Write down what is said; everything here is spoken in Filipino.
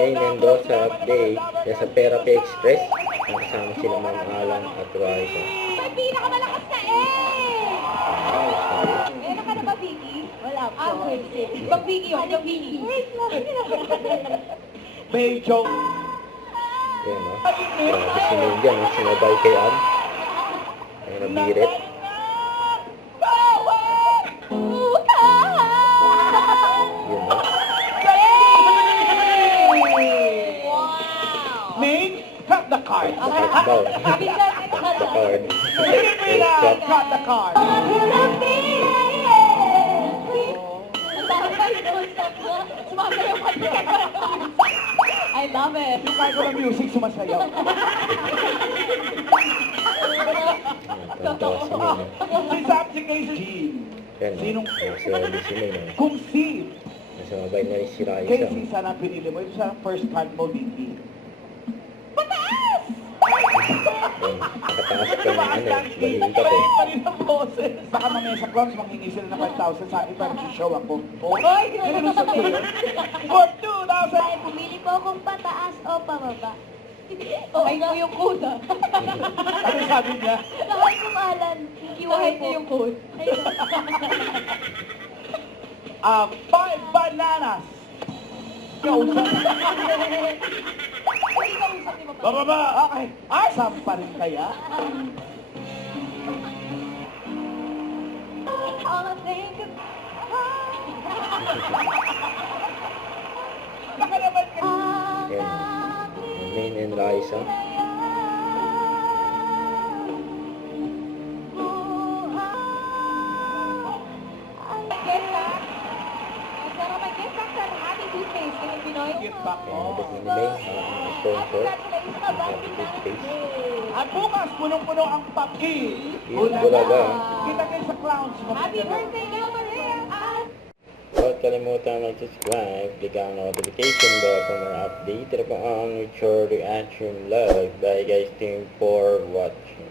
May Mendoza update sa Therapy Express. Ang kasama sila Ma'am Alan at Raisa. May pinakamalakas na eh! Meron ka na ba, Vicky? Wala po. Pag Vicky yun, pag Vicky. Medyo. Yan o. Grabe si Nilja, no? Sinabay kay Ab. Ang nabirit. Yun o. Main, cut the card. Cut daw. Cut the card. Cut the card. I love it. Yung kahit walang music, sumasayaw. Tantawa si May, no? Si sa application, Yan, no? sinong, Nasa si May, no? kung si Nasabay na rin si Raisa. Casey sana pinili mo, ito sa first card mo, Vicky. Yan, nakataas ka ng ano, balikat eh. Parin ang boses. Baka mamaya sa clowns, manghingi sila ng 5,000 sa akin para show ako. Oh, Ay, ganun sa player. For 2,000! Ay, pumili po kung pataas o pababa. Okay po yung code ah. Ano sabi niya? Kahit yung Alan, ikiwahay po yung code. 5 bananas! Kausap. Bababa! Okay. Ay, sampa rin kaya? All I think of... Baka naman ka. Yan. Main and Raisa. Get back. Yan, abot na ni May. Ang sponsor. Happy Toothpaste. At bukas, punong-puno ang paki. Bulaga. Kita kayo sa clowns. Happy birthday, Maria! Huwag kalimutan mag-subscribe, click ang notification bell for more update. Ito po ang Mature Reaction Vlog. Bye guys, thank you for watching.